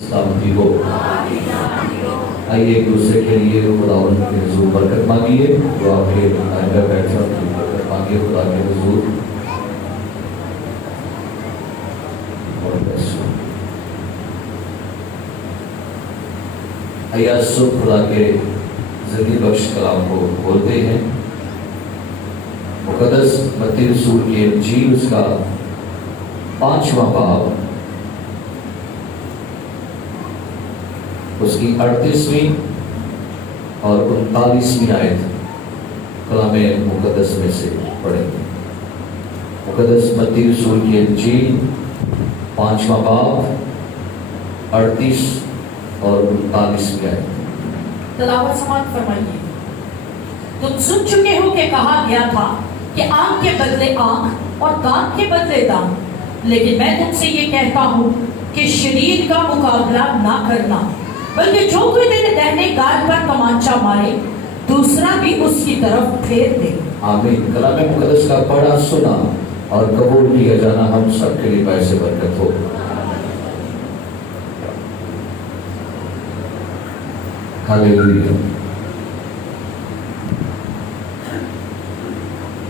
سلامتی ہو۔ آئیے ایک دوسرے کے لیے خداوند کے حضور برکت مانگیے، جو آپ کے آئندہ بیٹھے ان کی برکت مانگیے خدا کے حضور۔ آئیے آج صبح خدا کے زندگی بخش کلام کو کھولتے ہیں۔ مقدس متی رسول کی انجیل اس کا 5واں باب، اس کی 38ویں اور 39ویں آیت کلام مقدس میں سے پڑھیں گے۔ مقدس متی رسول کی انجیل 5واں باب 38 اور 39ویں آیت۔ تلاوت سماعت فرمائیے۔ تم سن چکے ہو کہ کہا گیا تھا کہ آنکھ کے بدلے آنکھ اور دانت کے بدلے دانت، لیکن میں تم سے یہ کہتا ہوں کہ شریر کا مقابلہ نہ کرنا، بلکہ جو کوئی تیرے دہنے گال پر کمانچہ مارے دوسرا بھی اس کی طرف پھیر دے۔ آمین۔ کلام مقدس کا پڑھا سنا اور قبول کیا جانا ہم سب کے لیے باعث برکت ہو۔ ہاللیلویا۔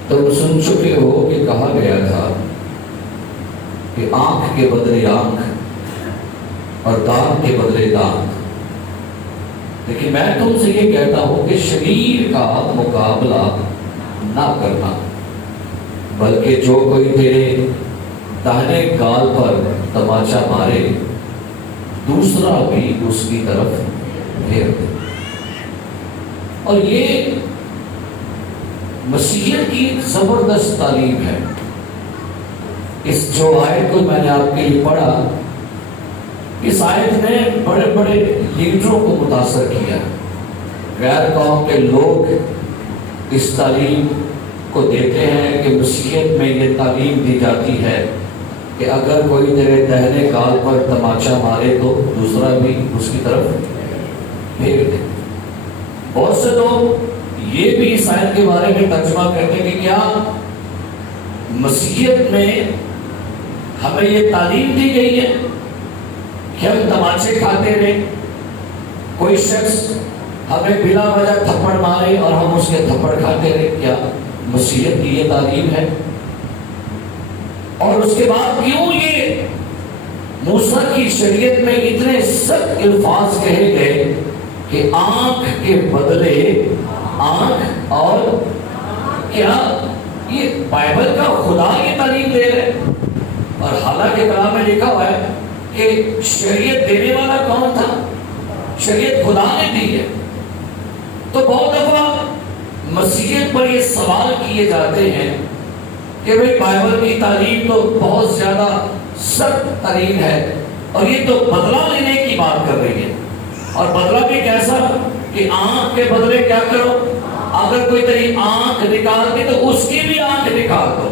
تم سن چکے ہو کہ کہا گیا تھا کہ آنکھ کے بدلے آنکھ اور دانت کے بدلے دانت، لیکن میں تم سے یہ کہتا ہوں کہ شریر کا مقابلہ نہ کرنا، بلکہ جو کوئی تیرے داہنے گال پر تماچا مارے دوسرا بھی اس کی طرف پھیر دے۔ اور یہ مسیحیت کی زبردست تعلیم ہے۔ اس جو آیت کو میں نے آپ کے لیے پڑھا، اس آیت نے بڑے بڑے لیڈروں کو متاثر کیا۔ غیر قوم کے لوگ اس تعلیم کو دیتے ہیں کہ مسیحیت میں یہ تعلیم دی جاتی ہے کہ اگر کوئی تیرے دہنے گال پر تماچا مارے تو دوسرا بھی اس کی طرف پھیر دے۔ بہت سے لوگ یہ بھی اس آیت کے بارے میں ترجمہ کرتے ہیں کہ کیا مسیحیت میں ہمیں یہ تعلیم دی گئی ہے کہ ہم تماچے کھاتے رہیں، کوئی شخص ہمیں بلا وجہ تھپڑ مارے اور ہم اس کے تھپڑ کھاتے رہیں؟ کیا مسیحیت کی یہ تعلیم ہے؟ اور اس کے بعد کیوں یہ موسیٰ کی شریعت میں اتنے سخت الفاظ کہے گئے کہ آنکھ کے بدلے آنکھ؟ اور کیا یہ بائبل کا خدا یہ تعلیم دے رہے ہیں؟ اور حالانکہ کلام میں لکھا ہوا ہے کہ شریعت دینے والا کون تھا؟ شریعت خدا نے دی ہے۔ تو بہت دفعہ مسیحیت پر یہ سوال کیے جاتے ہیں کہ بھئی بائبل کی تعلیم تو بہت زیادہ سخت تعلیم ہے اور یہ تو بدلہ لینے کی بات کر رہی ہے، اور بدلہ بھی کیسا کہ آنکھ کے بدلے کیا کرو، اگر کوئی تیری آنکھ نکال دے تو اس کی بھی آنکھ نکال دو،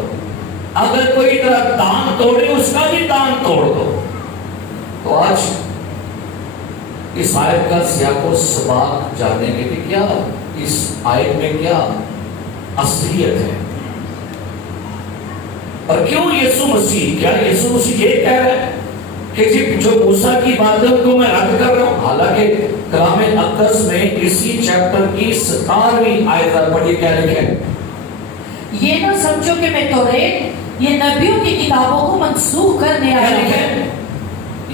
اگر کوئی تیرا دان توڑے اس کا بھی دان توڑ دو۔ تو آج اس آیت کا سیاق و سباق جاننے کے لیے کیا اس آیت میں کیا اصلیت ہے، اور کیوں یسوع مسیح، کیا یسوع مسیح یہ کہہ رہا ہے کہ جو موسیٰ کی باتوں کو میں رد کر رہا ہوں؟ حالانکہ کلام اقدس میں اسی چیپٹر کی 17ویں آیت پڑھی کیا لکھا ہے؟ یہ نہ سمجھو کہ میں توریت یا نبیوں کی کتابوں کو منسوخ کرنے آیا ہوں۔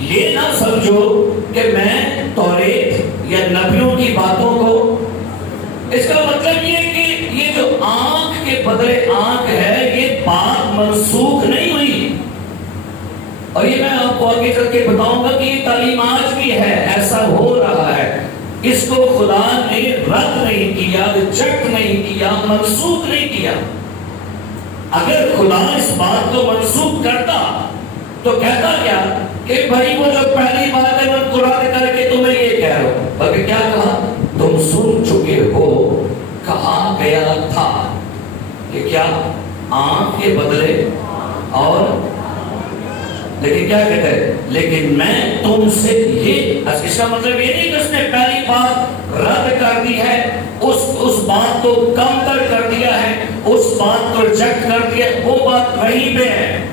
یہ نہ سمجھو کہ میں توریت یا نبیوں کی باتوں کو، اس کا مطلب یہ کہ یہ جو آنکھ کے بدلے آنکھ ہے یہ بات منسوخ نہیں ہوئی، اور یہ میں آپ کو آگے چل کے بتاؤں گا کہ یہ تعلیم آج بھی ہے، ایسا ہو رہا ہے۔ اس کو خدا نے رد نہیں کیا، ریجیکٹ نہیں کیا، منسوخ نہیں کیا۔ اگر خدا اس بات کو منسوخ کرتا تو کہتا کیا کہ بھائی وہ جو پہلی بات ہے وہ قرآن کر کے تمہیں یہ کہہ رہا ہوں، بلکہ کیا کہا؟ تم سن چکے ہو کہا گیا تھا کہ کیا آنکھ کے بدلے اور، لیکن کیا کہتے ہیں؟ لیکن میں تم سے یہ، اس کا مطلب یہ نہیں کہ اس نے پہلی بات رد کر دی ہے، اس بات کو کم تر کر دیا ہے، اس بات کو ریجیکٹ کر دیا، وہ بات وہیں پہ ہے۔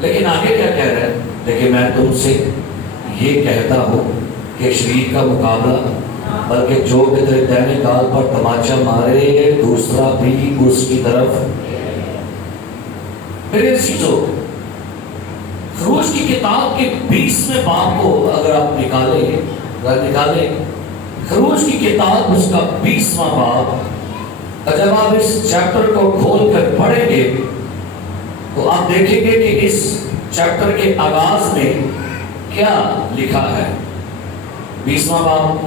لیکن آگے کیا کہہ رہے ہیں؟ لیکن میں تم سے یہ کہتا ہوں کہ شریر کا مقابلہ بلکہ جو کہ تیرے دہنے گال پر تماچا مارے دوسرا بھی اس کی طرف. میرے چیزوں خروج کی کتاب کے 20ویں باب کو اگر آپ نکالیں خروج کی کتاب اس کا 20واں باب، جب آپ اس چیپٹر کو کھول کر پڑھیں گے تو آپ دیکھیں گے کہ اس چیپٹر کے آغاز میں کیا لکھا ہے. 20واں باب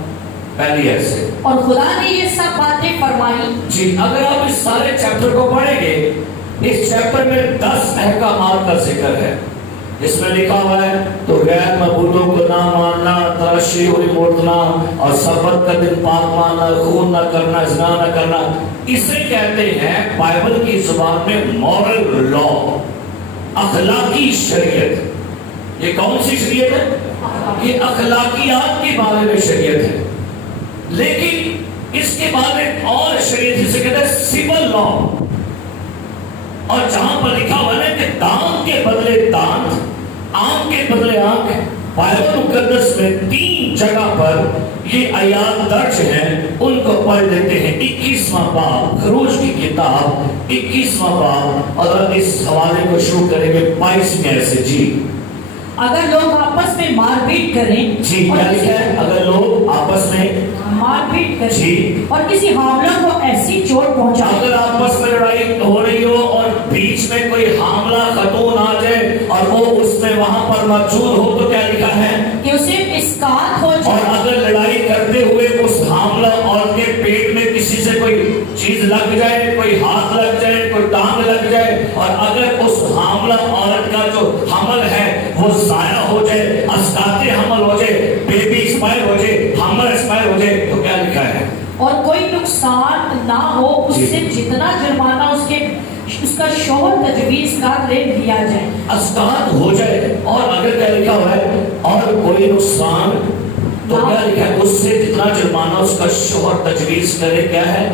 پہلی ایسے، اور خدا نے یہ سب باتیں فرمائی. جی اگر آپ اس سارے چیپٹر کو پڑھیں گے، اس چیپٹر میں 10 احکامات کا ذکر ہے. اس میں لکھا ہوا ہے تو غیر معبودوں کو نہ ماننا، ترشی ہوئی مردنا، اور سبت کا دن پاک ماننا، خون نہ کرنا، زنا نہ کرنا. اسے کہتے ہیں بائبل کی زبان میں مورل لا، اخلاقی شریعت. یہ کون سی شریعت ہے؟ یہ اخلاقیات کے بارے میں شریعت ہے. لیکن اس کے بعد ایک اور شریعت جسے کہتے ہیں سول لا، اور جہاں پر لکھا ہوا ہے کہ دانت کے بدلے دانت، آنکھ کے بدلے آنکھ. بائبل مقدس میں 3 جگہ پر یہ آیات درج ہیں، ان کو پڑھ لیتے ہیں. 21واں باب خروج کی کتاب 21واں باب، اور اس حوالے کو شروع کریں گے 22ویں ایسے. جی اگر لوگ آپس میں مار پیٹ کریں، جی کیا لکھا ہے؟ اگر لوگ آپس میں مار پیٹ کریں جی اور کسی حاملہ کو ایسی چوٹ پہنچائے. اگر آپس میں لڑائی ہو رہی ہو اور بیچ میں کوئی حاملہ خاتون آ جائے اور وہ اس میں وہاں پر موجود ہو تو کیا لکھا ہے؟ کہ اسے اسقاط ہو جائے. اور اگر لڑائی کرتے ہوئے اس حاملہ عورت کے پیٹ میں کسی سے کوئی چیز لگ جائے، کوئی ہاتھ لگ جائے، کوئی ٹانگ لگ جائے، اور اگر اس حاملہ عورت کا جو حمل ہے وہ ضائع ہو جائے، اسقاط حمل ہو جائے، بیبی ایکسپائر ہو جائے، حمل ایکسپائر ہو جائے، تو کیا لکھا ہے؟ اور کوئی نقصان نہ ہو، اس سے جتنا جرمانہ اس کا شوہر تجویز کر لے لیا جائے. اسقاط ہو جائے. اور اگر کیا لکھا ہوا ہے؟ اور کوئی نقصان تو کیا لکھا ہے؟ اس سے جتنا جرمانہ اس کا شوہر تجویز کرے کیا ہے؟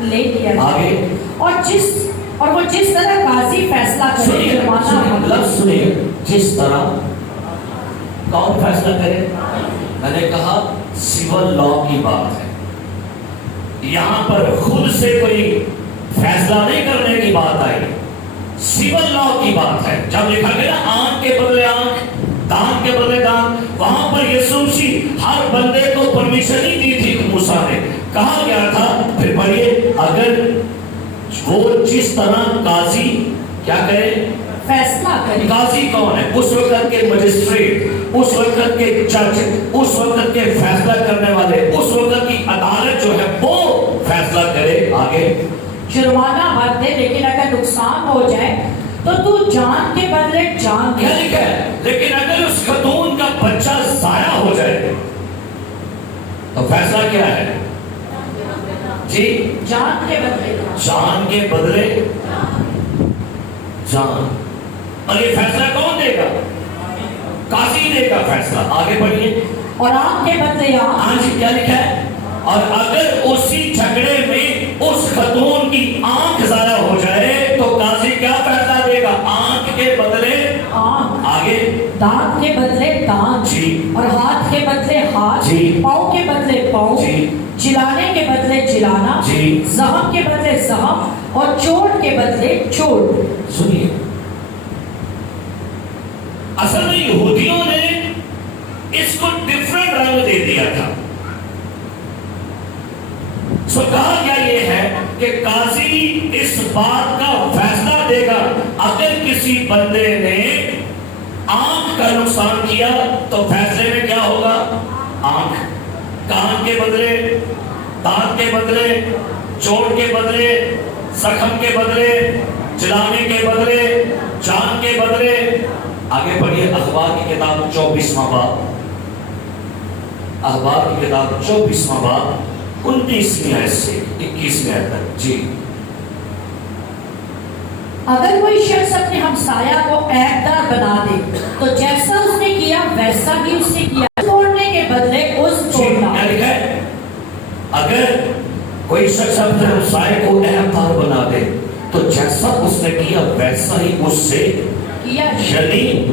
لے لیا جائے. آگے اور وہ جس طرح قاضی فیصلہ کرے جرمانہ. لفظ سنیے، جس طرح کون فیصلہ کرے؟ میں نے کہا سول لا کی بات ہے. یہاں پر خود سے کوئی فیصلہ نہیں کرنے کی بات آئی، سول لا کی بات ہے. جب لکھا گیا آنکھ کے بدلے آنکھ، دانت کے بدلے دانت، وہاں پر یسوع مسیح ہر بندے کو پرمیشن ہی دی تھی. موسیٰ نے کہا گیا تھا، پھر پڑھیے، اگر وہ جس طرح قاضی کیا کرے؟ فیصلہ کرے. قاضی کون ہے؟ اس وقت کے مجسٹریٹ، اس وقت کے جج، اس وقت کے فیصلہ کرنے والے، اس وقت کی عدالت جو ہے وہ فیصلہ کرے. آگے جرمانہ بھر دے، لیکن اگر نقصان ہو جائے تو جان کے بدلے جان کیا لکھا ہے؟ لیکن اگر اس خاتون کا بچہ ضائع ہو جائے تو فیصلہ کیا ہے؟ جی جان کے بدلے جان کے بدلے جان. اور یہ فیصلہ کون دے گا؟ قاضی دے گا فیصلہ. آگے بڑھیے. اور آنکھ کے بدلے آنکھ. ہاں جی کیا لکھا ہے؟ اور اگر اسی جھگڑے میں اس خاتون کی آنکھ ضائع ہو جائے تو قاضی کیا فیصلہ دے گا؟ آنکھ کے بدلے آنکھ. آگے دانت کے بدلے دانت. جی. اور ہاتھ کے بدلے ہاتھ. جی. پاؤں کے بدلے پاؤں. جی. جلانے کے بدلے جلانا. جی. زخم کے بدلے زخم، اور چوٹ کے بدلے چوٹ. سنیے، اصل میں یہودیوں نے اس کو ڈفرنٹ رنگ دے دیا تھا. سو کہا کیا یہ ہے کہ قاضی اس بات کا فیصلہ دے گا اگر کسی بندے نے آنکھ کا نقصان کیا تو فیصلے میں کیا ہوگا؟ آنکھ. کان کے بدلے دانت کے بدلے، چوٹ کے بدلے، زخم کے بدلے، جلانے کے بدلے، جان کے بدلے. آگے پڑھیے اخبار کی کتاب 24واں باب، اخبار کی کتاب 24واں باب 19ویں آیت سے 21ویں آیت تک. جی. اگر کوئی شخص اپنے ہمسایہ کو عیبدار بنا دے تو جیسا اس نے کیا ویسا ہی اس نے کیا. توڑنے کے بدلے اس توڑنا. کیا لکھا ہے؟ اگر کوئی شخص اپنے ہمسائے کو عیبدار بنا دے تو جیسا اس نے کیا ویسا ہی اس سے کیا. یعنی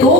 2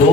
2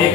1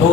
2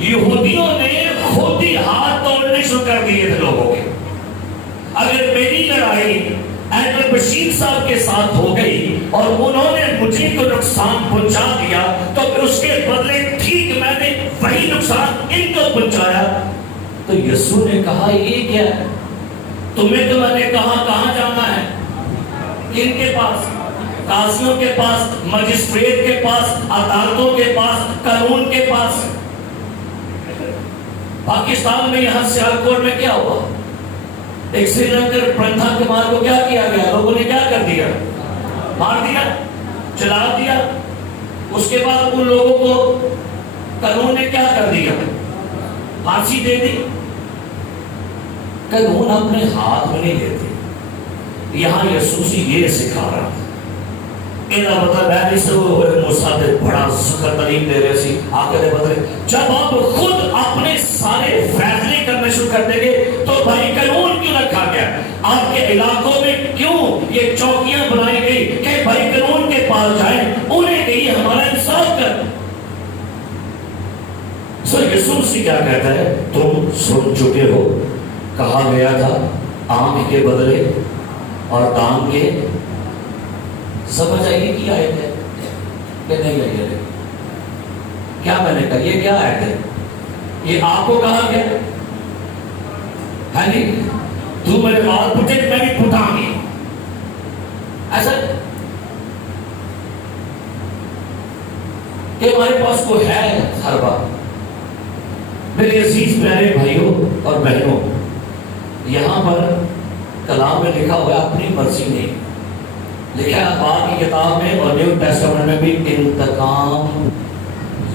یہودیوں نے خود ہی ہاتھ توڑنے شروع کر دیے تھے لوگوں کے. اگر میری لڑائی ایڈم بشیر صاحب کے ساتھ ہو گئی اور انہوں نے مجھے کو نقصان پہنچا دیا تو پھر اس کے بدلے ٹھیک میں نے وہی نقصان ان کو پہنچایا. تو یسوع نے کہا یہ کیا ہے؟ تمہیں تو میں نے کہا کہاں جانا ہے؟ کن کے پاس؟ قاضیوں کے پاس، مجسٹریٹ کے پاس، عدالتوں کے پاس، قانون کے پاس. پاکستان میں یہاں سیالکوٹ میں کیا ہوا؟ ایک سری لنکن پرنتھا کمار کو کیا کیا گیا؟ لوگوں نے کیا کر دیا؟ مار دیا، چلا دیا. اس کے بعد ان لوگوں کو قانون نے کیا کر دیا؟ پھانسی دے دی. قانون اپنے ہاتھ میں نہیں لیتے. یہاں یسوع یہ سکھا رہا تھا. بڑا سخت تعلیم دے رہے سی آگے بدلے. جب آپ خود اپنے سارے فیصلے کرنے شروع کر دیں گے تو بھائی قانون کیوں رکھا گیا؟ آپ کے علاقوں میں کیوں یہ چوکیاں بنائی گئی کہ بھائی قانون کے پاس جائیں، انہیں کہیے ہمارا انصاف کر. سو یسوع سے کیا کہتا ہے؟ تم سن چکے ہو، کہا گیا تھا آنکھ کے بدلے اور دان کے. سمجھ آئیے کی آیت ہے کہ نہیں آئیے؟ کیا میں نے کہا یہ کیا آیت ہے؟ یہ آپ کو کہا گیا ہے نہیں تو میرے بال پٹے میں بھی پٹاؤں گی. ایسا کہ ہمارے پاس کوئی ہے ہر بات. میرے عزیز پیارے بھائیوں اور بہنوں، یہاں پر کلام میں لکھا ہوا ہے اپنی مرضی نہیں لکھا ہے. پاک کی کتاب میں اور نیو ٹیسٹمنٹ میں بھی انتقام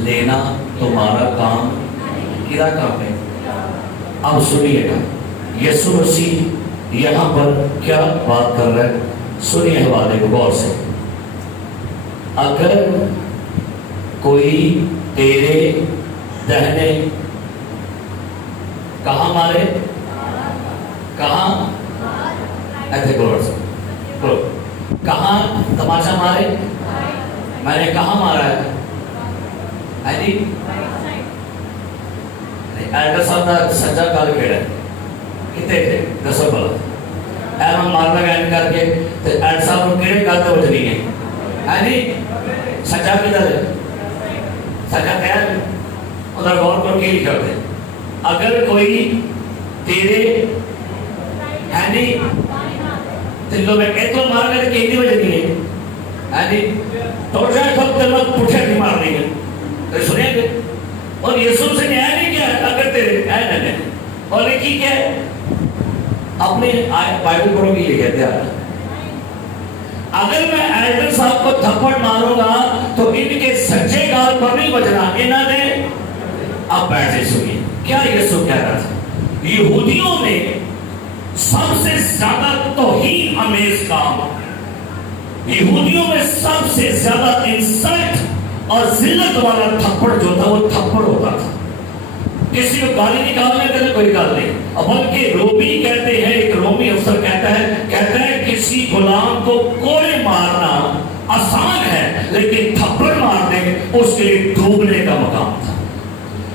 لینا تمہارا کام. کیا کام ہے؟ اب سنیے گا یسوع مسیح یہاں پر کیا بات کر رہے ہیں. سنیے حوالے کو غور سے. اگر کوئی تیرے دہنے کہاں مارے؟ کہاں؟ ایسے غور سے کہاں تماشا مارے؟ میں نے کہاں مارا ہے؟ ایڈر صاحب کا سجا کال کھیڑا ہے کتنے تھے؟ دسو بلا اے ہم مارنا گائن کر کے ایڈر صاحب کو کیڑے گاتے ہو جنی ہے سجا کدھر ہے؟ سجا تیار ہے ادھر غور کر کے لکھا ہوتے. اگر کوئی تیرے ہے نہیں تلو میں ایتو مار کر کہتی وجہ نہیں ہے تو جائے تو تلوت پوچھے بھی مار نہیں ہے. تو سنیں گے اور یسوع سے نیائے نہیں کیا اگر تیرے ہے نہیں اور ایک ہی کیا ہے اپنے بائبل پڑھو گی یہ کہتے ہیں اگر میں ایڈر صاحب کو تھپڑ ماروں گا تو ان کے سچے گال پر نہیں بجنا انہوں نے. اب بیٹھے سنیے کیا یسوع کہہ رہا تھا. یہودیوں نے سب سے زیادہ توہین آمیز کام، یہودیوں میں سب سے زیادہ انسلٹ اور ذلت والا تھپڑ جو تھا وہ تھپڑ ہوتا تھا. کسی کو گالی نکالنے کے لیے کوئی گال نہیں. بلکہ رومی کہتے ہیں، ایک رومی افسر کہتا ہے کسی غلام کو کوڑے مارنا آسان ہے لیکن تھپڑ مارنے اس کے لیے ڈوبنے کا مقام تھا.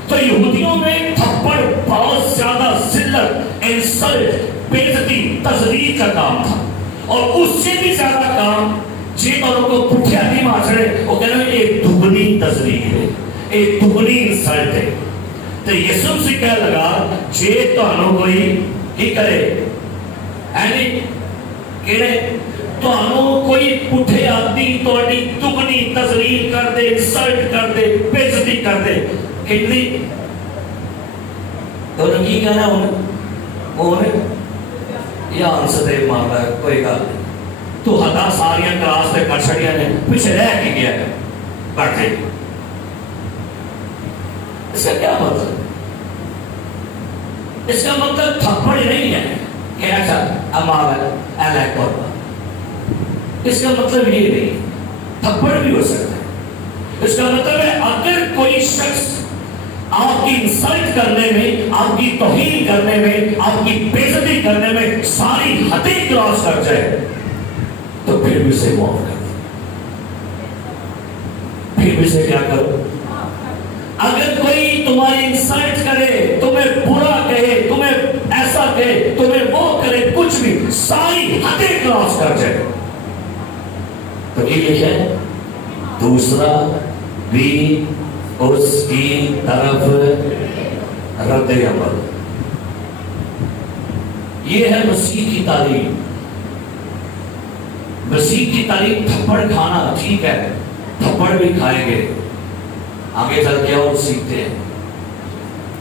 تو یہودیوں میں تھپڑ بہت زیادہ ذلت، انسلٹ، بے عزتی، تذلیل کا کام تھا. اور اس سے بھی زیادہ کام جن والوں کو پٹھیا نہیں مارے وہ کہنا ہے ایک دگنی تذلیل ہے، ایک دگنی انسلٹ ہے. تو یسوع سے کہہ لگا جے تانوں کوئی کی کرے اینی کہنے تانوں کوئی پٹھے آدمی تواڈی دگنی تذلیل کر دے، انسلٹ کر دے، بے عزتی کر دے کتنی تو انہوں کی کہنا انہیں یا انسدے مارتا ہے کوئی گل نہیں تو ہتا ساریاں کلاس پہ کر چھڑیاں نے پیچھے رہ کے گیا ہے بڑھتے. اس کا کیا مطلب؟ اس کا مطلب تھپڑ نہیں ہے کہ ایسا امال ہے ایلیک اور اس کا مطلب یہ نہیں. تھپڑ بھی ہو سکتا ہے. اس کا مطلب ہے اگر کوئی شخص آپ کی انسلٹ کرنے میں، آپ کی توہین کرنے میں، آپ کی بے عزتی کرنے میں ساری حدیں کراس کر جائے تو پھر بھی اسے معاف کر دو. پھر بھی اسے کیا کرو؟ اگر کوئی تمہاری انسلٹ کرے, تمہیں برا کہے, تمہیں ایسا کہے, تمہیں وہ کرے, کچھ بھی, ساری حدیں کراس کر جائے, تو یہ ہے دوسرا بھی اس کی طرف رد عمل. یہ ہے مسیح کی تعلیم. مسیح کی تعلیم تھپڑ کھانا ٹھیک ہے, تھپڑ بھی کھائیں گے, آگے چل کے اور سیکھتے ہیں.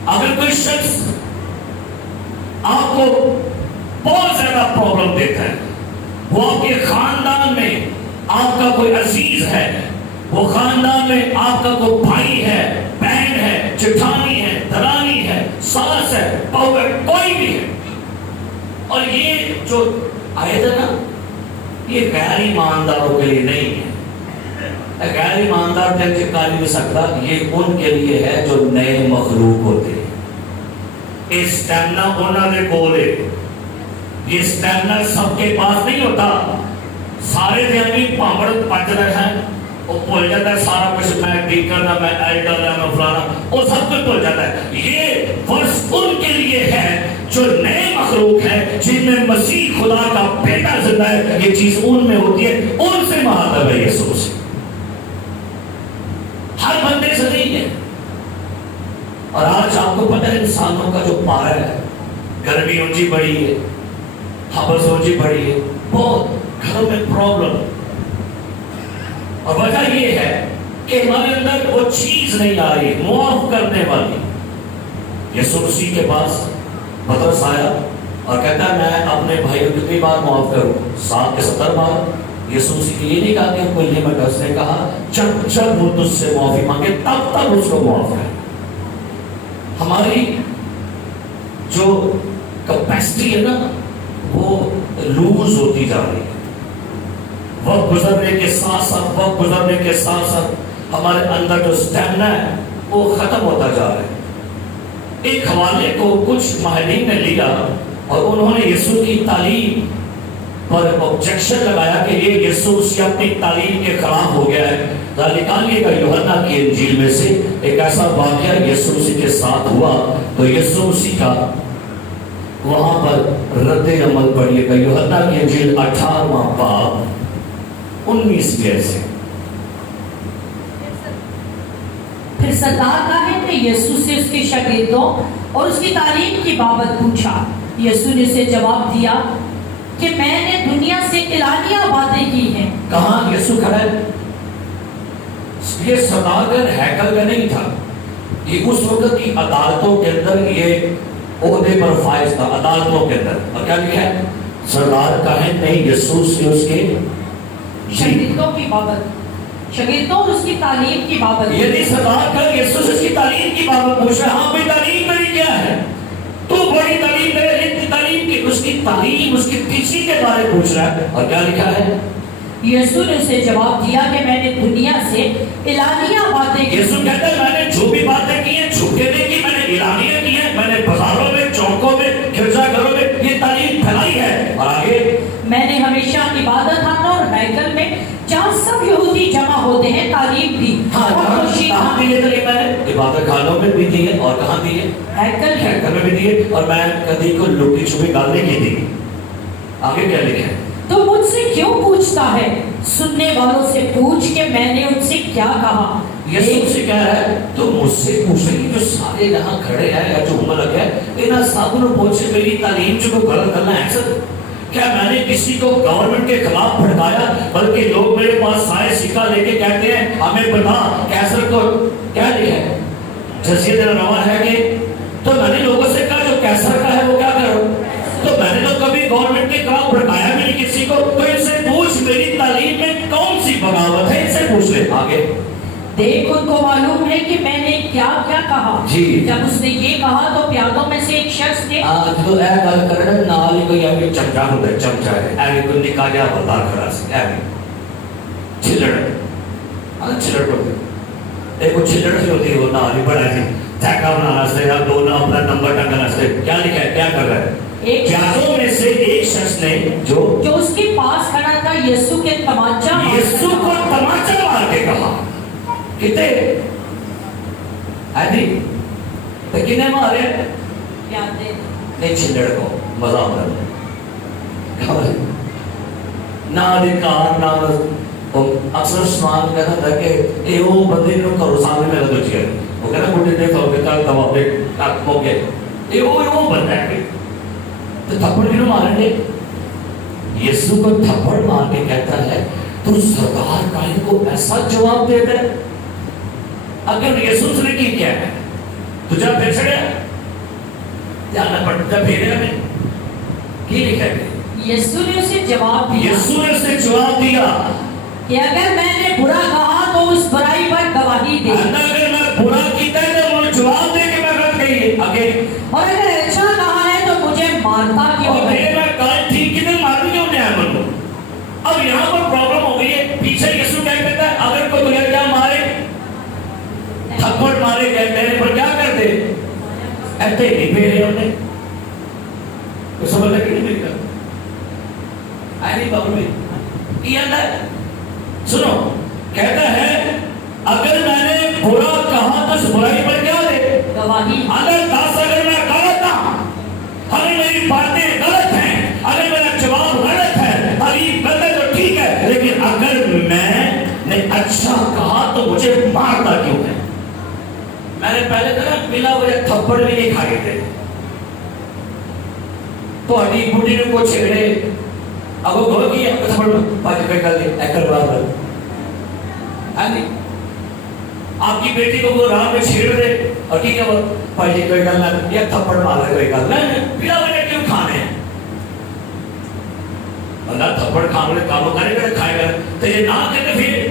اگر کوئی شخص آپ کو بہت زیادہ پرابلم دیتا ہے, وہ آپ کے خاندان میں آپ کا کوئی عزیز ہے, وہ خاندان میں آپ کا کوئی بھائی ہے, بہن ہے, جٹھانی ہے, درانی ہے, ساس ہے, بہو ہے, کوئی بھی ہے, اور یہ جو آیت ہے نا, یہ غیر ایمانداروں کے لیے نہیں ہے. غیر ایماندار دل سے کہا نہیں سکتا, یہ ان کے لیے ہے جو نئے مخلوق ہوتے ہیں. یہ سٹیمنا انہوں نے بولے, یہ سٹیمنا سب کے پاس نہیں ہوتا. سارے دن پامڑ پچ رہے ہیں, وہ بھول جاتا ہے سارا کچھ, میں ڈیکن ہے, میں ایلڈر ہے, میں فلانا, وہ سب کچھ بھول جاتا ہے. یہ ورس ان کے لیے ہے جو نئے مخلوق ہیں, جن میں مسیح خدا کا بیٹا زندہ ہے. یہ چیز ان میں ہوتی ہے, ان سے مخاطب ہے یسوع سے. ہر بندے سے نہیں ہے. اور آج آپ کو پتہ ہے انسانوں کا جو پارا ہے, گرمی اونچی بڑی ہے, حبس اونچی بڑی ہے, بہت گھروں میں پرابلم. اور وجہ یہ ہے کہ ہمارے اندر وہ چیز نہیں آ رہی معاف کرنے والی. یسوع مسیح کے پاس پطرس آیا اور کہتا ہے میں اپنے بھائی کو کتنی بار معاف کروں, 70 بار. یسوع مسیح نے یہ نہیں کہا کہ کوئی لمٹ ہے, اس نے کہا جب وہ تجھ سے معافی مانگے تب اس کو معاف کر. ہماری جو کیپیسٹی ہے نا, وہ لوز ہوتی جا رہی ہے. وقت گزرنے کے ساتھ ساتھ ہمارے اندر جو سٹیمنا ہے وہ ختم ہوتا جا رہا ہے. ایک حوالے کو کچھ ماہرین نے لیا اور انہوں نے یسوع کی تعلیم پر آبجیکشن لگایا کہ یہ یسوع سے اپنی تعلیم کے خلاف ہو گیا ہے. نکالیے گا یوحنا کی انجیل میں سے ایک ایسا واقعہ یسوع مسیح کے ساتھ ہوا, تو یسوع مسیح کا وہاں پر رد عمل پڑھیے گا. یوحنا کی انجیل 18واں باب 19 سے. پھر سردار کاہن نے یسوع سے اس کے شاگردوں اور اس کی تعلیم کی بابت پوچھا. یسوع نے اسے جواب دیا کہ میں نے دنیا سے اعلانیہ باتیں کی ہیں. کہاں یسوع کھڑا ہے؟ یہ سردار ہیکل کا نہیں تھا, یہ اس وقت کی عدالتوں کے اندر یہ عہدے پر فائز تھا, عدالتوں کے اندر. اور کیا لکھا ہے؟ سردار کاہن نے یسوع سے اس کے شاگردوں کی بابت, شاگردوں اور اس کی تعلیم کی بابت. یعنی سردار کا یسوع سے اس کی تعلیم کی بابت پوچھ رہا ہے. ہاں بھائی تعلیم میری کیا ہے, تو بڑی تعلیم ہے, اتنی تعلیم کی, اس کی تعلیم, اس کی تیسی کے بارے میں پوچھ رہا ہے. اور کیا لکھا ہے؟ یسوع نے اسے جواب دیا کہ میں نے دنیا سے اعلانیہ باتیں کی. یسوع کہتا ہے میں نے جو بھی باتیں کی ہیں چھپ کے نہیں کی, میں نے اعلانیہ کی ہیں, میں نے بازاروں میں, چوکوں میں, گرجا گھروں میں یہ تعلیم پھیلائی ہے. اور آگے میں نے ہمیشہ عبادت خانوں اور ہیکل میں جہاں سب یہودی جمع ہوتے ہیں تعلیم دی. کہاں دی ہے تعلیم؟ میں نے عبادت خانوں میں بھی دی ہے, اور کہاں دی ہے؟ ہیکل میں بھی دی ہے, اور میں کبھی کو لوٹی چھپی گالنے کی دی. آگے کیا لکھا ہے؟ تو مجھ سے کیوں پوچھتا ہے؟ سننے والوں سے پوچھ کہ میں نے ان سے کیا کہا. یسوع سے کہہ رہا ہے تو مجھ سے پوچھے کہ جو سارے یہاں کھڑے ہیں یا جو عمر لگے ہیں انہاں سب نے پوچھے میری تعلیم جو کو غلط کرنا ہے سر. کیا میں نے کسی کو گورنمنٹ کے خلاف بھڑکایا؟ بلکہ لوگ میرے پاس سائے سکہ لے کے کہتے ہیں ہمیں بتا کیسر کو کیا لیا ہے, جزیہ دینا روا ہے کہ, تو میں نے لوگوں سے کہا جو کیسر کا ہے وہ کیا کرو. تو میں نے تو کبھی گورنمنٹ کے خلاف بھڑکایا بھی نہیں کسی کو. تو ان سے پوچھ میری تعلیم میں کون سی بغاوت ہے, ان سے پوچھ لے. آگے دیکھ ان کو معلوم ہے کہ میں نے کیا کیا کہا. جب اس نے یہ کہا تو پیادوں میں سے ایک شخص نے جو اے گل کرنا نال ہی کوئی ایویں چمچا ہوندا ہے, چمچا ہے ایویں کوئی نکا جہا بندہ کھڑا سی, ایویں چھلڑ چھلڑ ہوتی ایک چھلڑ سی ہوتی ہے, وہ نال ہی بڑا سی ٹھیکا بنانا واسطے یا دو نہ اپنا نمبر ٹنگنا واسطے. کیا لکھا ہے, کیا کر رہا ہے؟ پیادوں میں سے ایک شخص نے جو اس کے پاس کھڑا تھا یسوع کے تمانچہ یسوع کو تمانچہ مار کے کہا. کتنے ہے جی تو کنے مارے پیادے نہیں چھلڑ کو مذاق کر نہ ادھکار نہ اکثر سمان کہنا تھا کہ اے وہ بندے کو کرو سامنے میرا تو چیئر وہ کہنا بڑھے دیکھا ہوگا کل دوا پہ کٹ ہو گئے اے وہ بندہ ہے تو تھپڑ کیوں ماریں گے یسوع کو تھپڑ مار کے کہتا ہے تو سردار کائن کو ایسا جواب دے دے اگر یسوع نے کی کیا ہے تجھا پھر چھڑیا جانا پڑتا پھیرے ہمیں کی لکھا ہے یسوع نے اسے جواب دیا یسوع نے اسے جواب دیا کہ اگر میں نے برا کہا تو اس برائی پر گواہی دے اگر میں برا کیتا ہے تو مجھے جواب دے کہ میں غلط کہی ہے آگے اور اگر اچھا کہا ہے تو مجھے مارتا کیوں اور ہے میرے میں کہا ٹھیک کتنے مارنے کیوں نہیں آئے من اب یہاں پر پرابلم ہو گئی ہے پیچھے یسوع کیا کہتا ہے اگر کوئی تجھے کیا مارے تھپڑ مارے گئے میرے پر کیا کر دے ایسے نہیں پھیرے ہم نے تو سمجھ لگی نہیں میری کہا آئی نہیں بابر میں یہ اندر سنو کہتا ہے اگر میں نے برا کہا تو اس برائی پر کیا دے گواہی اگر میں غلط تھا اگر میری باتیں غلط ہیں اگر میرا جواب غلط ہے تعلیم غلط ہے تو ٹھیک ہے لیکن اگر میں نے اچھا کہا تو مجھے مارتا کیوں ہے میں نے پہلے کہا بلا وجہ تھپڑ بھی نہیں کھائے تھے تو ہڈی بوٹی نے کو چھیڑے اب وہ گھو کی تھپڑ پاچ پہ کر دے ایکر بار آپ کی بیٹی کو وہ راہ میں چھیڑ دے اور ٹھیک ہے وہ پاچی کوئی گل نہ یا تھپڑ مار رہا کوئی گل نہ بلا وجہ کیوں کھانے ہیں بندہ تھپڑ کھانے کام کرے گا کھائے گا تو یہ نہ کہتے پھر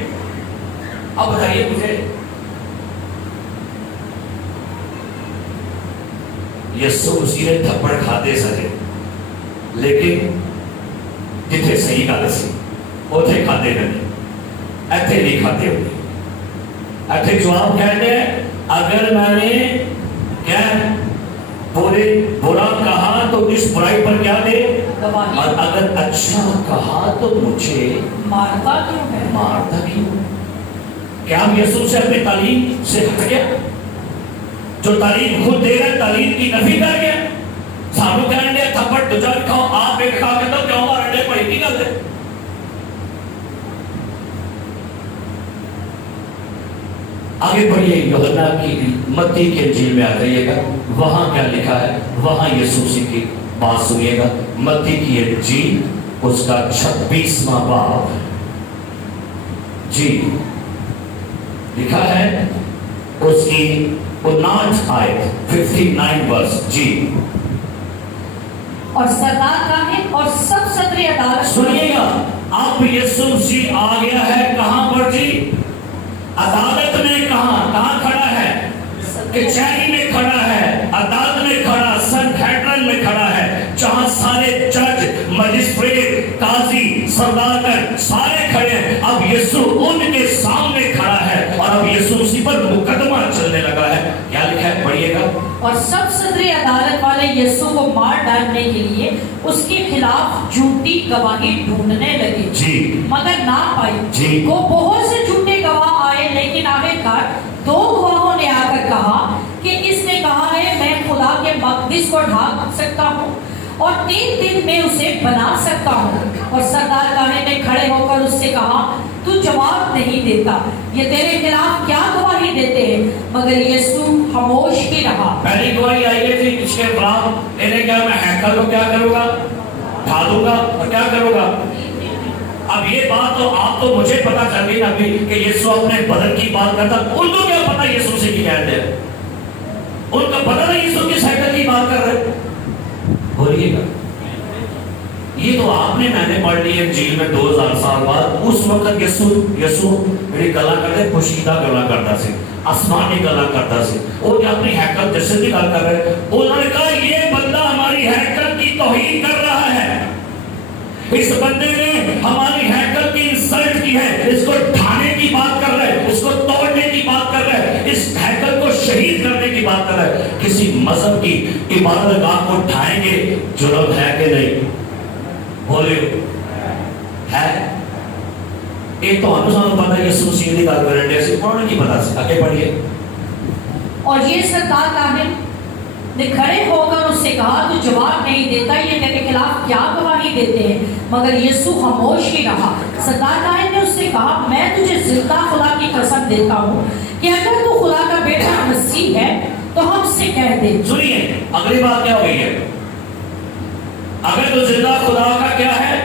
اب بتائیے مجھے یسوع مسیح نے تھپڑ کھاتے سجے لیکن جتنے صحیح گل سی اوتھے کھاتے نہیں ایتھے نہیں کھاتے ہوئے ایتھے جواب کہتے ہیں اگر میں نے کیا برا کہا تو اس برائی پر کیا دے گواہی اور اگر اچھا کہا تو مجھے مارتا کیوں ہے مارتا کیوں کیا ہم یسوع سے اپنی تعلیم سے ہٹ گیا جو تعلیم خود دے رہا تعلیم کی نفی کر گیا سانو کہنے دیا تھپڑ تجھا کھاؤ آپ ایک کھا کے تو کیوں مارنے پڑی کی گل ہے آگے بڑھئے یوحنا کی متی کے انجیل میں آ جائیے گا وہاں کیا لکھا ہے وہاں یسوع کی بات سنیے گا متی کی انجیل اس کا 26واں باب جی لکھا ہے اس کی 59 آیت 59 ورس جی اور سردار کاہن اور سب صدر عدالت سنیے گا اب یسوع مسیح آ گیا ہے کہاں پر جی عدالت میں کہاں کھڑا ہے کچہری میں کھڑا ہے عدالت میں کھڑا سنہیڈرین میں کھڑا ہے جہاں سارے جج مجسٹریٹ قاضی سردار سارے کھڑے ہیں اب یسوع ان کے سامنے کھڑا ہے اور اب یسوع مسیح پر مقدمہ چلنے لگا ہے کیا لکھا ہے پڑھیے گا اور سب صدر عدالت والے یسوع کو مار ڈالنے کے لیے اس کے خلاف جھوٹی گواہی ڈھونڈنے لگے جی مگر نہ پائی جی وہ بہت سے جھوٹے گواہ آئے لیکن آخرکار 2 گواہوں نے آ کر کہا کہ اس نے کہا ہے میں خدا کے مقدس کو ڈھا سکتا ہوں اور 3 دن میں اسے بنا سکتا ہوں اور سردار کاہن نے کھڑے ہو کر اس سے کہا تو جواب نہیں دیتا یہ تیرے خلاف کیا گواہی دیتے ہیں مگر یسوع خاموش ہی رہا پہلی گواہی آئی ہے تھی اس کے خلاف انہیں کیا میں ہیکل کو کیا کروں گا ڈھا دوں گا اور کیا کروں گا اب یہ بات تو آپ تو مجھے پتا چل گئی ابھی کہ یسوع اپنے بدن کی بات کرتا ان کو کیا پتا یسوع سے کی کہتے ہیں ان کا پتا نہیں یسوع کی سائیکل کی بات کر رہے بولیے گا یہ تو آپ نے میں نے پڑھ لی ہے انجیل میں 2000 سال بعد اس وقت یسوع میری گلا کرتے پوشیدہ گلا کرتا سی آسمانی گلا کرتا سی وہ جو اپنی ہیکل جیسے کی گل کر رہے انہوں نے کہا یہ بندہ ہماری ہیکل کی توہین کر رہا ہے اس بندے نے ہماری ہیکل کی انسلٹ کی ہے اس کو ڈھانے کی بات کر رہے اس کو توڑنے کی بات کر رہے اس ہیکل کو شہید کرنے کی بات کر رہے کسی مذہب کی عبادت گاہ کو ڈھائیں گے جرم ہے کہ نہیں بولے ہے یہ تو انسان پتا ہے یسوع مسیح کی بات کر رہے ہیں ایسے پڑھنے کی پتا سے آگے پڑھیے اور یہ سردار کاہن نے کھڑے ہو کر اس سے کہا تو جواب نہیں دیتا، یہ تیرے خلاف کیا گواہی دیتے ہیں؟ مگر یسوع خاموش ہی رہا۔ سردار کاہن نے اس سے کہا میں تجھے زندہ خدا کی قسم دیتا ہوں کہ اگر تو خدا کا بیٹا مسیح ہے تو ہم سے کہہ دے۔ سنیے اگلی بات کیا ہوئی ہے، اگر تو زندہ خدا کا کیا ہے،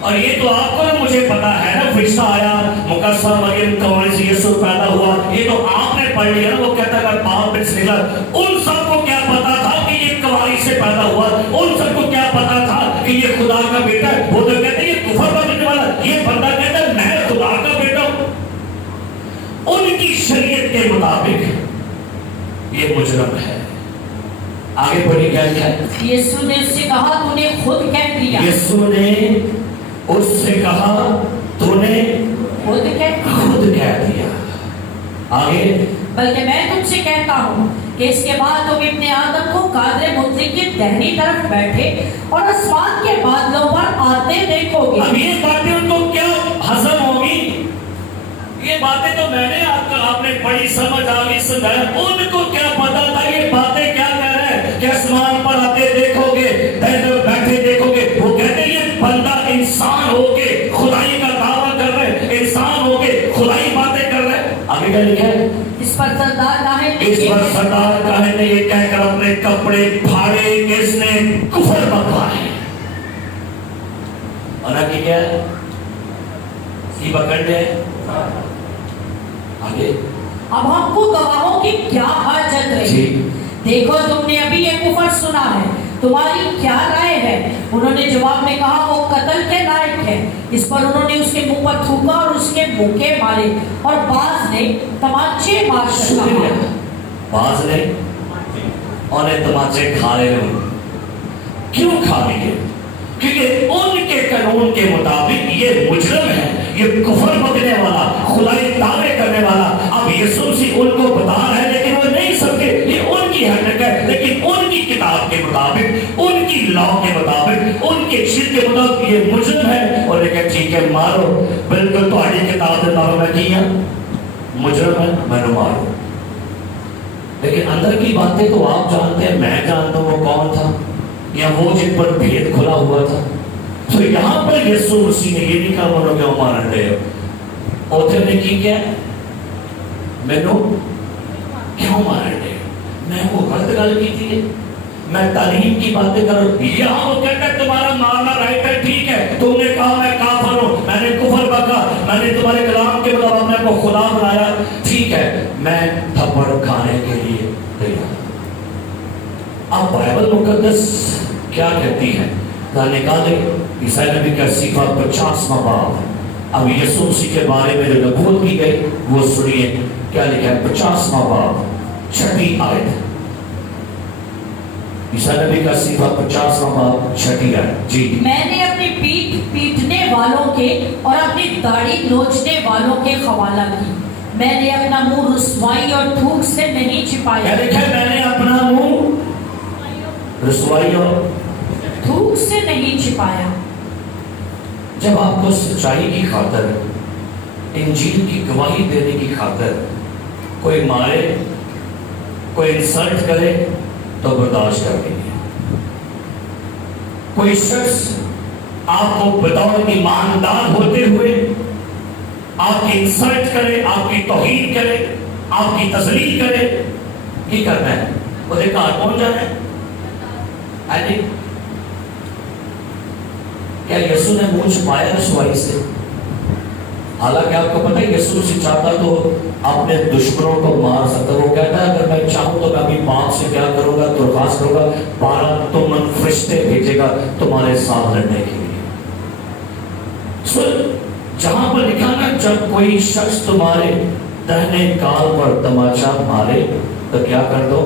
اور یہ تو آپ کو مجھے پتا ہے نا، فرشتہ آیا مقدسہ مریم کنواری سے یسوع پیدا ہوا، یہ تو آپ نے پڑھ لیا نا، وہ کہتا ہے باپ میں سے نکلا۔ ان سب کو کیا پتا تھا کہ یہ کنواری سے پیدا ہوا؟ ان سب کو کیا پتا تھا کہ یہ خدا کا بیٹا ہے؟ وہ تو کہتے ہیں یہ کفر بننے والا، یہ بندہ کہتا ہے میں خدا کا بیٹا ہوں۔ ان کی شریعت کے مطابق یہ مجرم ہے۔ آگے بڑھی کیا ہے؟ یسوع نے اس سے کہا تو نے خود کہہ دیا۔ یسوع نے اس سے کہا تو نے خود کہہ دیا۔ آگے بلکہ میں تم سے کہتا ہوں کہ اس کے بعد تم ابن آدم کو قادر مطلق کی دہنی طرف بیٹھے اور آسمان کے بادلوں پر آتے دیکھو گے۔ اب یہ باتیں ان کو کیا ہضم ہوگی؟ یہ باتیں تو میں نے آپ نے بڑی سمجھ آگے سمجھایا، ان کو کیا پتا تھا یہ باتیں کیا کہہ رہے ہیں کہ آسمان پر آتے دیکھو گے، بیٹھے دیکھو گے۔ وہ کہتے ہیں یہ بندہ انسان ہو کے خدائی کا دعویٰ کر رہے، انسان ہو کے خدائی باتیں کر رہے۔ آگے کیا لکھا ہے؟ اس پر سردار کاہن نے یہ کہہ کر اپنے کپڑے پھاڑے کہ اس نے کفر بکوا ہے۔ اور آگے کیا ہے؟ اس کی پکڑ لے۔ آگے اب ہم کو گواہوں کی کیا حاجت رہی؟ دیکھو تم نے ابھی یہ کفر سنا ہے، تمہاری کیا رائے ہے؟ انہوں نے جواب میں کہا وہ قتل کے لائق ہے۔ اس پر انہوں نے اس کے منہ پر تھوکا اور اس کے منکے مارے، اور بعض نے تمانچے مار کر بعض نے انہیں تمانچے کھا رہے ہیں۔ کیوں کھا لیے؟ کیونکہ ان کے قانون کے مطابق یہ مجرم ہے، یہ کفر بکنے والا، خدائی دعوے کرنے والا۔ اب یسوع مسیح ان کو بتا رہے ہیں لیکن وہ نہیں سمجھے، یہ ان کی حرکت ہے، لیکن ان کی کتاب کے مطابق، ان کی لا کے مطابق، ان کے شرع کے مطابق یہ مجرم ہے۔ اور لیکن ٹھیک ہے مارو، بالکل تمہاری کتاب کے مطابق میں کیا مجرم ہے، میں نے مارو۔ لیکن اندر کی باتیں تو آپ جانتے ہیں، میں جانتا ہوں وہ کون تھا، یا وہ جن پر بھید کھلا ہوا تھا۔ تو یہاں پر یسوع مسیح نے یہ نہیں کہا منو کیوں مارن رہے ہو، اوتھے نے کی کیا؟ مینو کیوں مارن رہے ہو؟ میں وہ غلط گل کی تھی، میں تعلیم کی باتیں کر رہا ہوں۔ یہاں وہ کہتا ہے تمہارا مارنا رائٹ ہے، ٹھیک ہے، تم نے کہا میں کافر ہوں، میں نے کفر بکا، میں نے تمہارے کلام کے مطابق اپنے کو خدا بنایا، ٹھیک ہے، میں تھپڑ کھانے کے لیے تیار۔ اب بائبل مقدس کیا کہتی ہے؟ نکالے عیسائی نبی کا صحیفہ 50واں باب۔ اب یسوع مسیح کے بارے میں جو نبوت کی گئی وہ سنیے کیا لکھا ہے 50واں باب 6 آیت۔ عیسائی نبی کا صحیفہ 50واں باب 6 آیت۔ جی میں نے اپنی پیٹھ پیٹنے والوں کے اور اپنی داڑھی نوچنے والوں کے حوالہ کی، میں نے اپنا منہ رسوائی اور تھوک سے نہیں چھپایا۔ کیا لکھا ہے؟ میں نے اپنا منہ رسوائی اور تھوک سے نہیں چھپایا۔ جب آپ کو سچائی کی خاطر، انجیل کی گواہی دینے کی خاطر کوئی مارے، کوئی انسلٹ کرے تو برداشت کر لیجیے۔ کوئی شخص آپ کو بطور ایماندار ہوتے ہوئے آپ کی انسلٹ کرے، آپ کی توہین کرے، آپ کی تذلیل کرے، یہ کرنا ہے، وہ دیکھا پہنچ جانا ہے۔ کیا یسوع نے منہ چھپایا رسوائی سے؟ حالانکہ آپ کو پتہ ہے یسوع مسیح چاہتا تو اپنے دشمنوں کو مار سکتا۔ وہ کہتا ہے اگر میں چاہوں تو میں اپنی باپ سے کیا کروں گا؟ درخواست کروں گا 12 فرشتے بھیجے گا تمہارے ساتھ لڑنے کے لیے۔ جہاں پر لکھا نا جب کوئی شخص تمہارے دہنے گال پر تماچا مارے تو کیا کر دو؟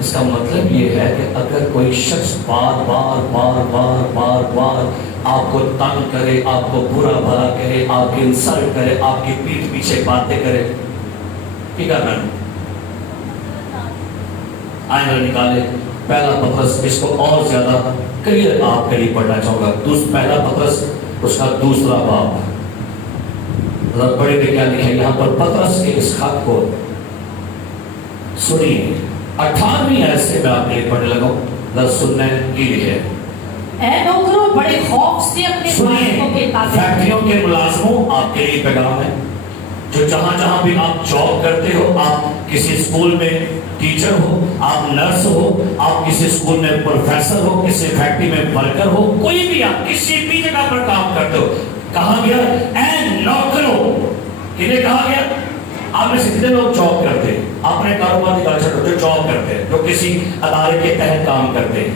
اس کا مطلب یہ ہے کہ اگر کوئی شخص بار بار بار بار بار بار آپ کو تنگ کرے، آپ کو برا بھلا کہے، آپ کی انسلٹ کرے، آپ کی پیٹھ پیچھے باتیں کرے، کیا کرنا ہے؟ آئینہ نکالے پہلا پترس، اس کو اور زیادہ کلیئر آپ کے لیے پڑھنا چاہوں گا۔ پہلا پترس اس کا 2 باب، بڑے میں کیا لکھا ہے یہاں پر؟ پترس کے اس خط کو سنیے 18ویں آیت سے میں آپ کے لیے پڑھنے لگا ہوں، لفظ سننا ہے کی لکھے. اے نوکروں بڑے خوف سے اپنے مالکوں کے تابع. فیکٹریوں کے ملازموں آپ کے لیے پیغام ہے، جو جہاں جہاں بھی آپ جاب کرتے ہو، آپ کسی اسکول میں ٹیچر ہو، آپ نرس ہو، آپ کسی اسکول میں پروفیسر ہو، کسی فیکٹری میں ورکر ہو، کوئی بھی آپ کسی بھی جگہ پر کام کرتے ہو، کہا گیا اے نوکروں. کنہیں کہا گیا؟ آپ میں سے کتنے لوگ جاب کرتے ہیں؟ اپنے کاروبار کی کلچر جو جاب کرتے ہیں، جو کسی ادارے کے تحت کام کرتے ہیں،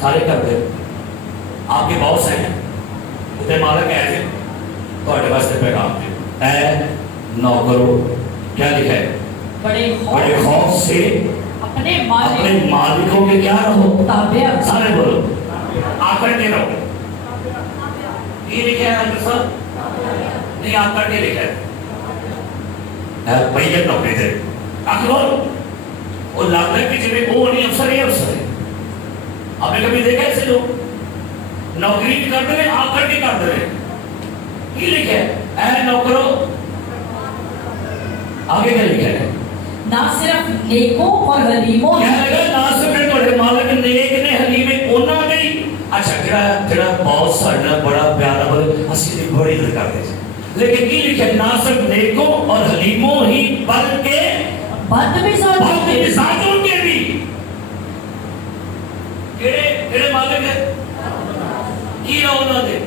سارے کرتے ہیں. آپ کے باس ہیں، اتنے مالک ہیں، تھوڑے واسطے پیغام ہے اے نوکروں. کیا لکھا ہے؟ بڑے خوف سے اپنے مالکوں کے کیا رہو تابع. سارے بولو آپ کر کے رہو. یہ لکھا ہے ڈاکٹر صاحب؟ نہیں، آپ کر کے لکھا ہے پہیت نوکری دے اکبر. وہ لگتا ہے کہ جنہیں وہ نہیں افسر، یہ افسر ہے. آپ نے کبھی دیکھا ایسے لوگ نوکری بھی کرتے رہے، آپ کر کے کرتے رہے. یہ لکھا ہے اے نوکروں. آگے کیا لکھا ہے؟ نہ صرف نیکوں اور حلیموں. کیا لگا؟ نہ صرف تھوڑے مالک نیک نے حلیم اونا نہیں. اچھا جڑا باس ساڈا بڑا پیارا بڑا اسی دی بڑی عزت کرتے ہیں، لیکن یہ لکھا ہے نہ صرف نیکوں اور حلیموں ہی بلکہ بدمزاجوں کے بھی. کیڑے مالک ہیں؟ کی اونا دے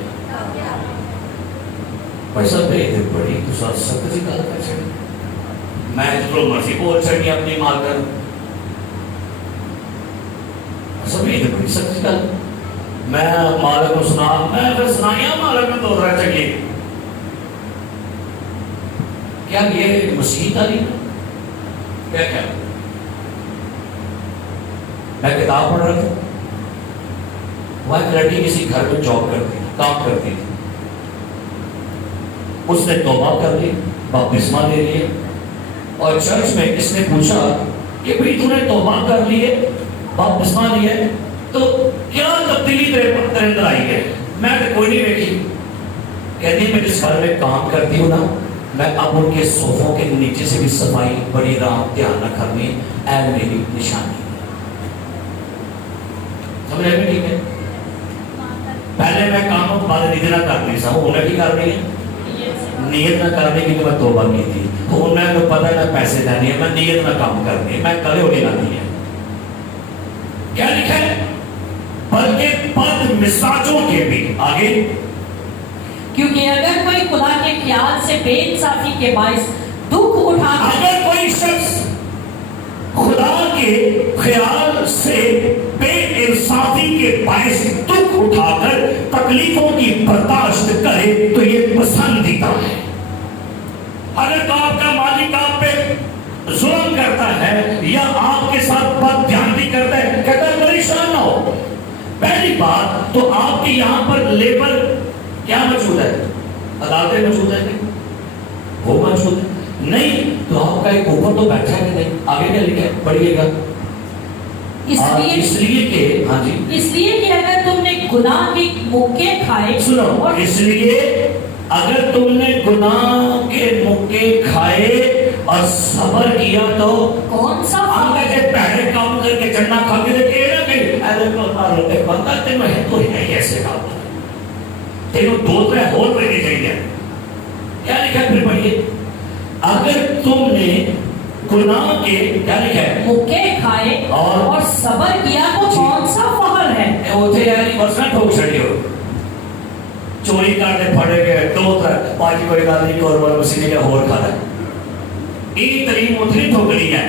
پیسہ پہ دے بڑی تو ساتھ سخت سی گل کر چھڑی. میں جتوں مرضی بول چھڑی اپنی مال کر سبھی دے بڑی سخت سی گل. میں مالک کو سنا، میں پھر سنایا مالک میں دو رہ چکی. کیا یہ مسیح تعلیم کیا میں کتاب پڑھ رہا تھا. وہ ایک لڑکی کسی گھر میں جاب کرتی تھی، کام کرتی تھی. اس نے توبہ کر لی، بپتسمہ لے لیے، اور چرچ میں کس نے پوچھا کہ بھئی تو نے توبہ کر لی ہے، بپتسمہ لیا ہے، تو کیا تبدیلی تیرے اندر آئی ہے؟ میں تو کوئی نہیں دیکھی. کہتی میں جس گھر میں کام کرتی ہوں نا، میں اب ان کے صوفوں کے نیچے سے بھی صفائی بڑی رات دھیان نہ کرنی اے میری نشانی. سمجھ میں ٹھیک ہے؟ پہلے میں کام بعد نیت نہ کرتی سا، وہ انہیں کی کر رہی ہے نیت نہ کرنے کی. میں توبہ کی تھی، انہیں تو پتہ ہے نہ پیسے دینے ہیں، میں نیت نہ کام کرنی، میں کلے اٹھی لاتی ہے. کیا لکھا ہے؟ بلکہ بد مزاجوں کے بھی. آگے کیونکہ اگر کوئی خدا کے خیال سے بے انصافی کے باعث دکھ اٹھا، اگر کوئی شخص خدا کے خیال سے بے انصافی کے باعث دکھ اٹھا کر تکلیفوں کی برداشت کرے تو یہ پسندیدہ ہے. اگر آپ کا مالک آپ پہ ظلم کرتا ہے یا آپ کے ساتھ بد دیانتی کرتا ہے، کہتا ہے پریشان نہ ہو. پہلی بات تو آپ کے یہاں پر لیبر کیا موجود ہے؟ عدالتیں موجود ہے نہیں؟ وہ موجود ہے نہیں تو آپ کا ایک اوپر تو بیٹھا ہے نہیں. آگے کیا لکھا ہے پڑھیے گا. اس لیے کہ ہاں جی، اس لیے کہ اگر تم نے گناہ کے مکے کھائے، سنو، اس لیے اگر تم نے گناہ کے مکے کھائے اور صبر کیا تو کون سا آگے پہلے کام کر کے چڑھنا کھا کے دیکھے نا کہ ارے بندہ تینوں ہے تو ہے ایسے کام تینوں دو ترے ہور پہ نہیں چاہیے. کیا لکھا ہے پھر پڑھیے؟ اگر تم نے گناہ کے کیا لکھا ہے مکے کھائے اور صبر کیا تو کون سا فخر ہے؟ اوتھے یعنی ورسنا ٹھوک چھڑی ہو، چوری کرتے پھڑے گئے دو ترے پاجی کوئی گل نہیں اور بار مسیح نے کیا ہور کھانا ہے. یہ ترین اتنی ٹھوکری ہے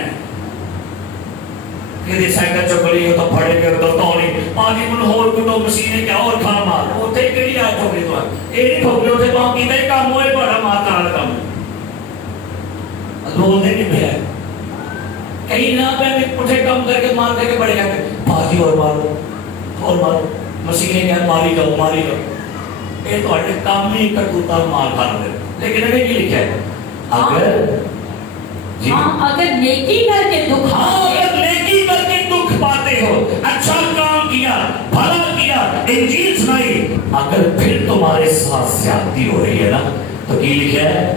کہ سائیکل چکلی ہو تو پھڑے گئے تو توڑی پاجی من ہور کو تو مسیح نے کیا اور کھانا مار. اوتھے کیڑی آ ٹھوکری تو ہے یہ نہیں ٹھوکری اوتھے تو کیتا ہی کام ہوئے بڑا مار کرنا کام بول دے نہیں پھر کہیں نہ پہ پٹھے کام کر کے مار کر کے بڑے گئے پاجی اور مارو مسیح نے کیا ماری جاؤ ماری جاؤ. یہ تو اٹھے کام نہیں کرتوتا مار کھانا دے. لیکن اگر یہ لکھا ہے اگر جی اگر نیکی کر کے دکھ اگر نیکی کر کے دکھ پاتے ہو، اچھا کام کیا، بھلا کیا، انجیل سنائی، اگر پھر تمہارے ساتھ زیادتی ہو رہی ہے نا تو کی لکھا ہے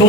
2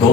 2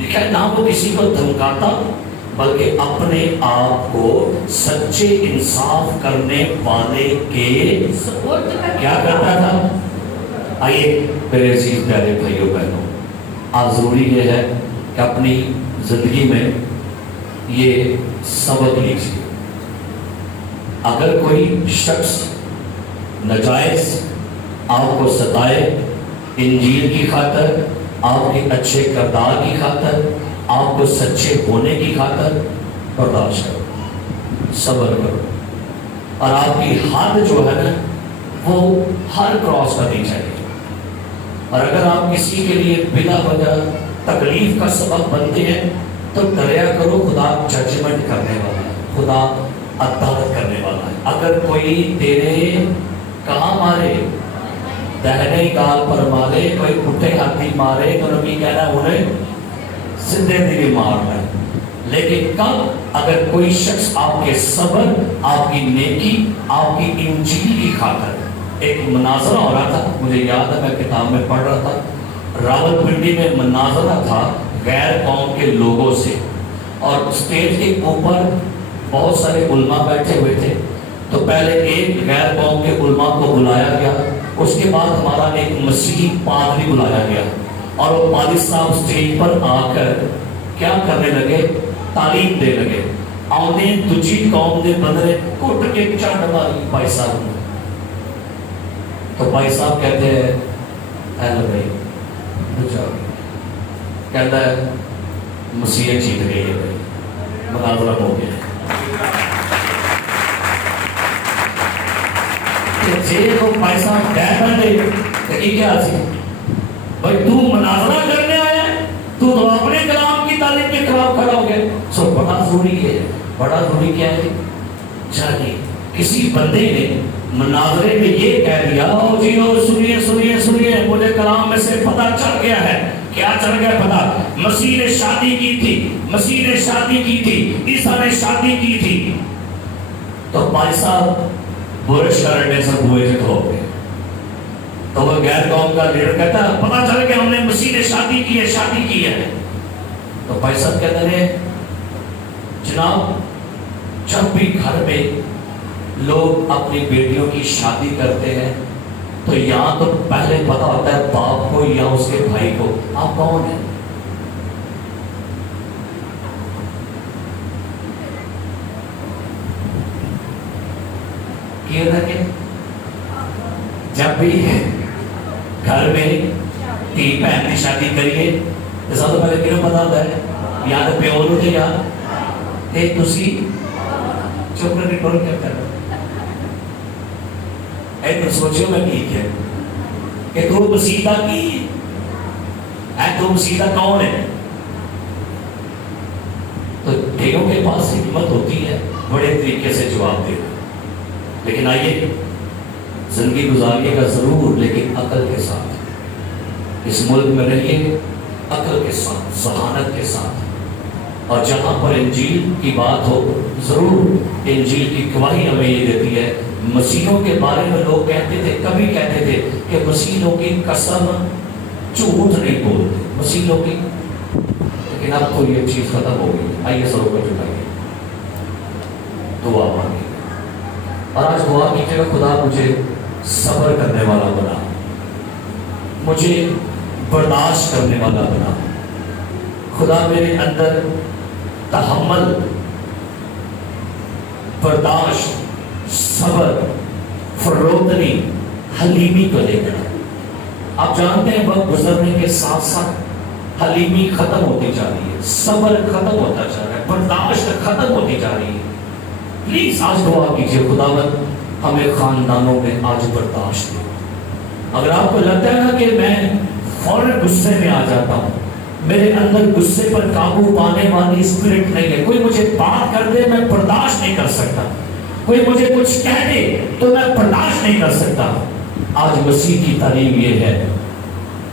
دیکھا نہ وہ کسی کو دھمکاتا بلکہ اپنے آپ کو سچے انصاف کرنے والے کے سپورٹ کیا کرتا تھا. آئیے میرے عزیز پیارے بھائیوں بہنوں، آج ضروری یہ ہے کہ اپنی زندگی میں یہ سبق لیجیے. اگر کوئی شخص ناجائز آپ کو ستائے، انجیل کی خاطر، آپ کے اچھے کردار کی خاطر، آپ کو سچے ہونے کی خاطر، برداشت کرو، صبر کرو. اور آپ کی حد جو ہے نا وہ ہر کراس کرنی چاہیے. اور اگر آپ کسی کے لیے بلا وجہ تکلیف کا سبب بنتے ہیں تو ڈریا کرو، خدا ججمنٹ کرنے والا ہے، خدا عدالت کرنے والا ہے. اگر کوئی تیرے کہاں مارے، دہنے گال پر مارے، کوئی پٹھے ہاتھی مارے، تو نبی کہنا انہیں سیدھے دل مارنا ہے. لیکن کب؟ اگر کوئی شخص آپ کے صبر، آپ کی نیکی، آپ کی انجیل کی خاطر. ایک مناظرہ ہو رہا تھا، مجھے یاد ہے میں کتاب میں پڑھ رہا تھا، راولپنڈی میں مناظرہ تھا غیر قوم کے لوگوں سے، اور اسٹیج کے اوپر بہت سارے علماء بیٹھے ہوئے تھے. تو پہلے ایک غیر قوم کے علماء کو بلایا گیا، اس کے بعد ہمارا ایک مسیحی پادری بلایا گیا، اور وہ پادری صاحب اسٹیج پر آ کر کیا کرنے لگے؟ تعلیم دے لگے. آؤنے دوجی قوم دے بندرے کٹ کے چڑھ ماری بھائی صاحب. تو بھائی صاحب کہتے ہیں ہیلو بھائی، کہتا ہے مسیحیت جیت گئی ہے بھائی، مناظرہ ہو گیا. جی وہ بھائی صاحب کہہ بندے کہ کیا سی بھائی تو مناظرہ کرنے آیا ہے، تو اپنے کلام کی تعلیم کے خلاف کھڑا ہو گیا. سو بڑا ضروری ہے، بڑا ضروری کیا ہے جانیے. کسی بندے نے مناظرے میں یہ کہہ دیا، او جی او سنیے سنیے سنیے، مجھے کلام میں سے پتہ چل گیا ہے. کیا چل گیا پتہ؟ مسیح نے شادی کی تھی، مسیح نے شادی کی تھی، عیسیٰ نے شادی کی تھی. تو بھائی صاحب بورش کرنے سے ہوئے تھے ہو گئے. تو وہ غیر قوم کا لیڈر کہتا ہے پتہ چل گیا ہم نے مسیح نے شادی کی ہے، شادی کی ہے. تو بھائی صاحب کہتے ہیں جناب جب بھی گھر میں لوگ اپنی بیٹیوں کی شادی کرتے ہیں تو یا تو پہلے پتا ہوتا ہے باپ کو یا اس کے بھائی کو آپ کون ہیں. جب بھی گھر میں تھی بہن کی شادی کریے تو سب سے پہلے کیوں پتا ہوتا ہے؟ یا تو پیور ہوتے یا تسی چپ کر کے ٹول کیا کرو. سوچو میں ٹھیک ہے کہ تو مسیحا کی ہے، تو مسیحا کون ہے؟ تو دیوں کے پاس حکمت ہوتی ہے بڑے طریقے سے جواب دے. لیکن آئیے زندگی گزاریے گا ضرور، لیکن عقل کے ساتھ. اس ملک میں رہیے عقل کے ساتھ، ذہانت کے ساتھ. اور جہاں پر انجیل کی بات ہو ضرور انجیل کی گواہی ہمیں یہ دیتی ہے. مسیحوں کے بارے میں لوگ کہتے تھے، کبھی کہتے تھے کہ مسیحوں کی قسم جھوٹ نہیں بولتے مسیحوں کی. لیکن اب تو یہ چیز ختم ہو گئی. آئیے سروں کو جھکائیے، دعا مانگیے، اور آج دعا کیجیے گا خدا مجھے صبر کرنے والا بنا، مجھے برداشت کرنے والا بنا. خدا میرے اندر تحمل، برداشت، صبر، فروتنی، حلیمی کو لے کر. آپ جانتے ہیں وقت گزرنے کے ساتھ ساتھ حلیمی ختم ہوتی جا رہی ہے، صبر ختم ہوتا جا رہا ہے، برداشت ختم ہوتی جا رہی ہے. پلیز آج دعا کیجیے خداوند ہمیں خاندانوں میں آج برداشت دے. اگر آپ کو لگتا ہے نا کہ میں فوراً غصے میں آ جاتا ہوں، میرے اندر غصے پر قابو پانے والی اسپرٹ نہیں ہے، کوئی مجھے بات کر دے میں برداشت نہیں کر سکتا، کوئی مجھے کچھ کہہ دے تو میں برداشت نہیں کر سکتا. آج مسیح کی تعلیم یہ ہے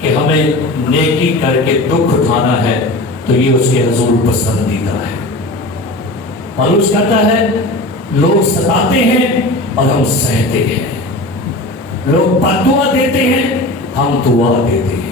کہ ہمیں نیکی کر کے دکھ اٹھانا ہے تو یہ اس کے حضور پسندیدہ ہے. پالوس کہتا ہے لوگ ستاتے ہیں اور ہم سہتے ہیں، لوگ بد دعا دیتے ہیں ہم دعا دیتے ہیں.